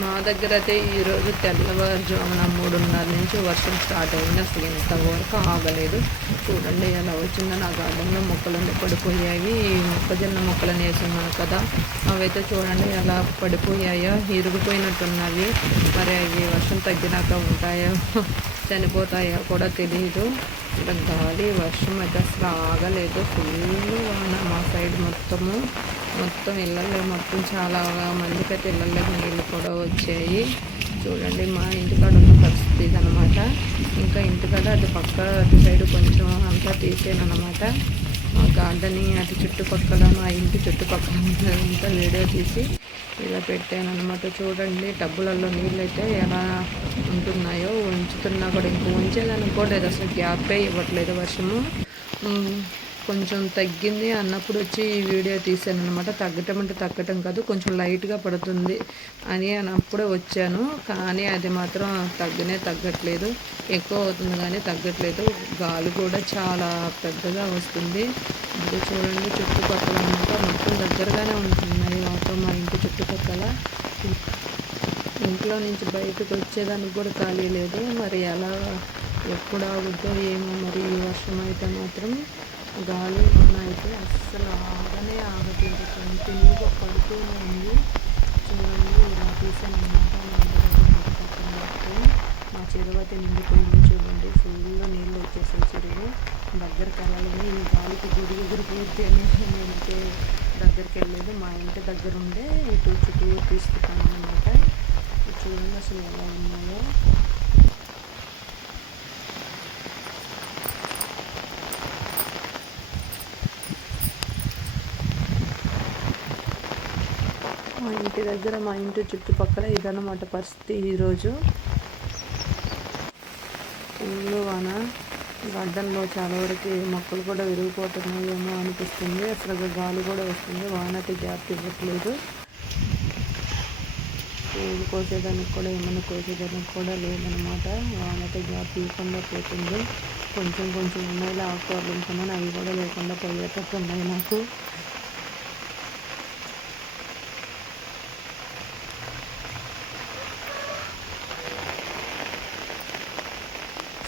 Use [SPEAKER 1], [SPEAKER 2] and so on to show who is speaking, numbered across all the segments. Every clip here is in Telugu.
[SPEAKER 1] మా దగ్గర అయితే ఈరోజు తెల్లవారుజామున మూడున్నర నుంచి వర్షం స్టార్ట్ అయింది. అసలు ఇంతవరకు ఆగలేదు. చూడండి ఎలా వచ్చిందో. నా గార్డెన్లో మొక్కలన్నీ పడిపోయాయి. మొక్కజొన్న మొక్కలను వేసున్నాను కదా. అవైతే చూడండి ఎలా పడిపోయాయో. ఇరిగిపోయినట్టున్నవి. మరి అవి వర్షం తగ్గినాక ఉంటాయో చనిపోతాయో కూడా తెలియదు ఇక్కడ గాలి వర్షం అయితే అసలు ఆగలేదు. ఫుల్ వాన మా సైడ్ మొత్తము. మొత్తం ఇళ్ళల్లో మొత్తం చాలా మందికి అయితే ఇళ్ళల్లోకి నీళ్ళు కూడా వచ్చాయి. చూడండి మా ఇంటికాడ ఉన్న పరిస్థితి అనమాట ఇంకా ఇంటికాడ అది పక్క అటు సైడ్ కొంచెం అంతా తీసానమాట మా గార్డెన్ అటు చుట్టుపక్కల మా ఇంటి చుట్టుపక్కల అంతా వీడియో తీసి ఇలా పెట్టాను అనమాట చూడండి టబ్బులలో నీళ్ళు అయితే ఎలా ఉంటున్నాయో ఉంచుతున్నా కూడా. ఇంక ఉంచేదానికి కూడా లేదు. అసలు గ్యాపే ఇవ్వట్లేదు వర్షము. కొంచెం తగ్గింది అన్నప్పుడు వచ్చి ఈ వీడియో తీశాను అనమాట తగ్గటం అంటే తగ్గటం కాదు కొంచెం లైట్గా పడుతుంది అని అన్నప్పుడే వచ్చాను. కానీ అది మాత్రం తగ్గనే తగ్గట్లేదు ఎక్కువ అవుతుంది కానీ తగ్గట్లేదు. గాలి కూడా చాలా పెద్దగా వస్తుంది. ఇది చూడండి చుట్టుపక్కల అనమాట మొత్తం దగ్గరగానే ఉంటున్నాయి మాత్రం మా ఇంటి చుట్టుపక్కల ఇంట్లో నుంచి బయటకు వచ్చేదానికి కూడా ఖాళీ లేదు. మరి ఎలా ఎప్పుడు ఆగుద్దో ఏమో మరి ఈ వర్షం అయితే మాత్రం గాలి వాన అయితే అస్సలు ఆగనే ఆగట్లేదు కంటిన్యూగా పడుతూనే ఉంది. చూడండి ఇలా తీసాను అనమాట మా ఇంటి దగ్గర ఇంటి పక్కన మొత్తం మా చెరువు అయితే నిండిపోయింది చూడండి. ఫుల్ నీళ్ళు వచ్చేసాయి చెరువు దగ్గరికి వెళ్ళాలని ఈ గాలికి గుడి ఎగిరిపోతే నేనైతే దగ్గరికి వెళ్ళలేదు. మా ఇంటి దగ్గర ఉండే ఇటు చుట్టూ తీసుకుంటాను అనమాట చూడండి అసలు ఎలా ఉన్నాయో మా ఇంటి దగ్గర మా ఇంటి చుట్టుపక్కల ఇదన్నమాట పరిస్థితి ఈరోజు. ఫుల్ వాన గడ్డల్లో చాలా వరకు మొక్కలు కూడా విరిగిపోతున్నాయేమో అనిపిస్తుంది. అసలు గాలి కూడా వస్తుంది. వానటి గ్యాప్ ఇవ్వట్లేదు. పూలు కోసేదానికి కూడా ఏమైనా కోసేదానికి కూడా లేదనమాట వాన గ్యాప్ ఇవ్వకుండా పోతుంది. కొంచెం కొంచెం ఉన్నాయి. ఆకుకూరలు ఉంటున్నాను అవి కూడా లేకుండా పోయేటట్టు ఉన్నాయి నాకు.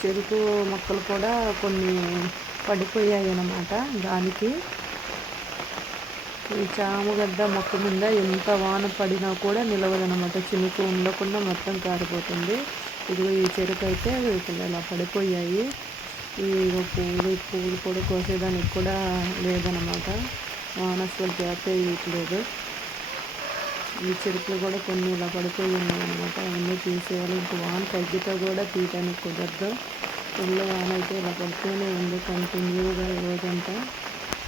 [SPEAKER 1] చెరుకు మొక్కలు కూడా కొన్ని పడిపోయాయి అన్నమాట గాలికి ఈ చామగడ్డ మొక్క మీద ఎంత వాన పడినా కూడా నిలవదనమాట చినుకు ఉండకుండా మొత్తం కారిపోతుంది. ఇదిగో ఈ చెరుకు అయితే ఇలా పడిపోయాయి. ఈ పూలు పువ్వులు కూడా కోసేదానికి కూడా లేదనమాట వాన అసలు జాతే వేయట్లేదు ఈ చెరుకులు కూడా కొన్ని ఇలా పడిపోయి ఉన్నాయన్నమాట. అవన్నీ తీసేయాలి. ఇంకా వాన తగ్గితే కూడా తీయటానికి కుదరదు. ఫుల్ వాన అయితే ఇలా పడుతూనే ఉంది కంటిన్యూగా రోజంతా.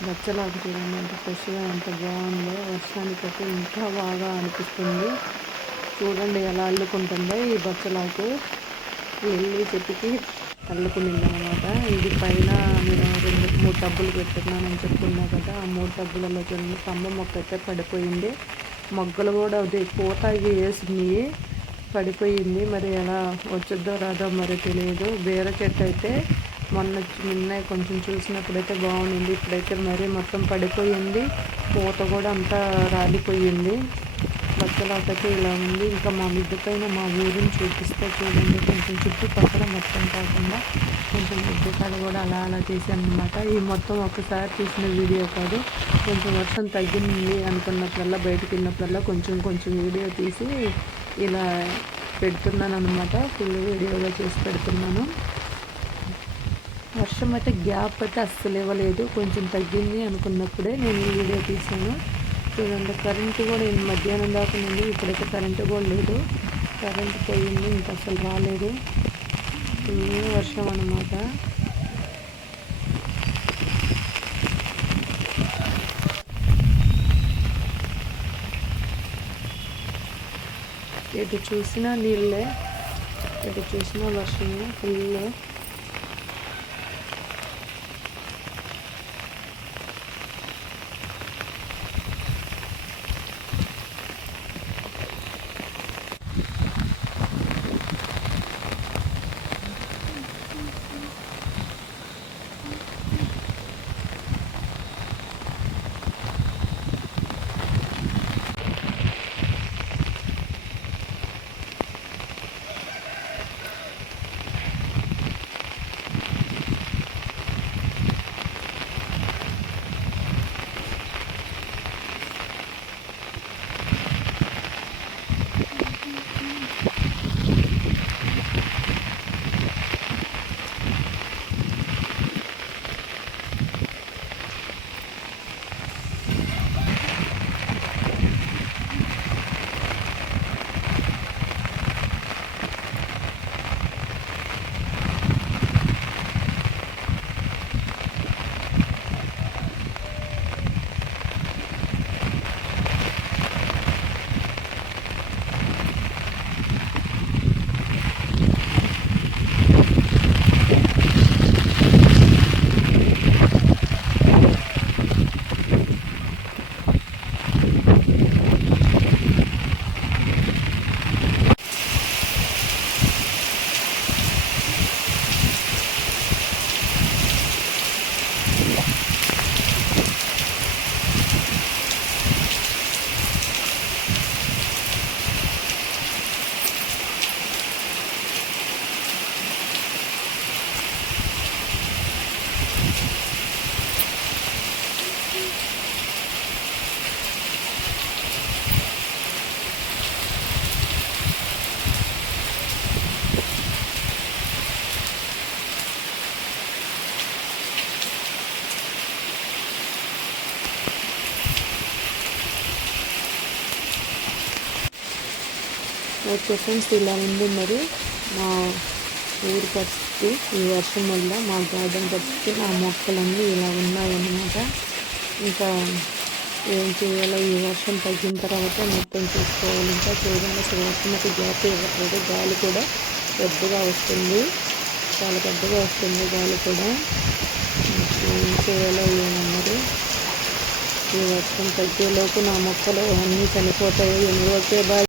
[SPEAKER 1] బచ్చలాకు చూడండి ఎంత ఫ్రెష్గా ఎంత బాగుందో. వర్షానికైతే ఇంకా బాగా అనిపిస్తుంది. చూడండి ఎలా అల్లుకుంటుందో ఈ బచ్చలాకు. వెళ్ళి చెట్టుకి అల్లుకునిందనమాట ఇది పైన నేను రెండు మూడు టబ్బులు పెట్టుకున్నానని చెప్పుకున్నా కదా. ఆ మూడు టబ్బులలో చూడండి కమ్మ మొక్క అయితే పడిపోయింది. మొగ్గలు కూడా అది పూత ఇవి వేసినాయి పడిపోయింది. మరి ఎలా వచ్చుద్దో రాదో మరి తెలియదు. బీర చెట్టు అయితే మొన్న నిన్న కొంచెం చూసినప్పుడైతే బాగుంది ఇప్పుడైతే మరీ మొత్తం పడిపోయింది. పూత కూడా అంతా రాలిపోయింది. బచ్చలాకైతే ఇలా ఉంది. ఇంకా మా మిద్దె పైన మా ఊరిని చూపిస్తే చూడండి. కొంచెం చుట్టుపక్కల మొత్తం కాకుండా కొంచెం ఉద్దేశాలు కూడా అలా అలా చేశాను అనమాట ఈ మొత్తం ఒకసారి తీసిన వీడియో కాదు కొంచెం వర్షం తగ్గింది అనుకున్నప్పుడల్లా బయటకు వెళ్ళినప్పుడల్లా కొంచెం కొంచెం వీడియో తీసి ఇలా పెడుతున్నాను అనమాట ఫుల్ వీడియోగా చేసి పెడుతున్నాను. వర్షం అయితే గ్యాప్ అయితే అస్సలు ఇవ్వలేదు. కొంచెం తగ్గింది అనుకున్నప్పుడే నేను ఈ వీడియో తీసాను చూడండి కరెంటు కూడా నేను మధ్యాహ్నం దాకా ఉంది. ఇప్పుడైతే కరెంటు కూడా లేదు. కరెంటు పోయింది ఇంకా అసలు రాలేదు. పడుతుంది వర్షం అన్నమాట. ఎటు చూసినా నీళ్ళే ఎటు చూసినా వర్షమే ఫుల్ ఓకే ఫ్రెండ్స్ ఇలా ఉంది మరి మా ఊరి పరిస్థితి. ఈ వర్షం వల్ల మా గార్డెన్ పరిస్థితి నా మొక్కలన్నీ ఇలా ఉన్నాయన్నమాట. ఇంకా ఏం చేయాలో ఈ వర్షం తగ్గిన తర్వాత మొత్తం చూసుకోవాలి. ఇంకా చూడండి అసలు వర్షంకి గ్యాప్ ఇవ్వట్లేదు. గాలి కూడా పెద్దగా వస్తుంది. చాలా పెద్దగా వస్తుంది గాలి కూడా. ఏం చేయాలో ఏమన్నారు ఈ వర్షం తగ్గేలోపు నా మొక్కలు అన్నీ చనిపోతాయి. Okay bye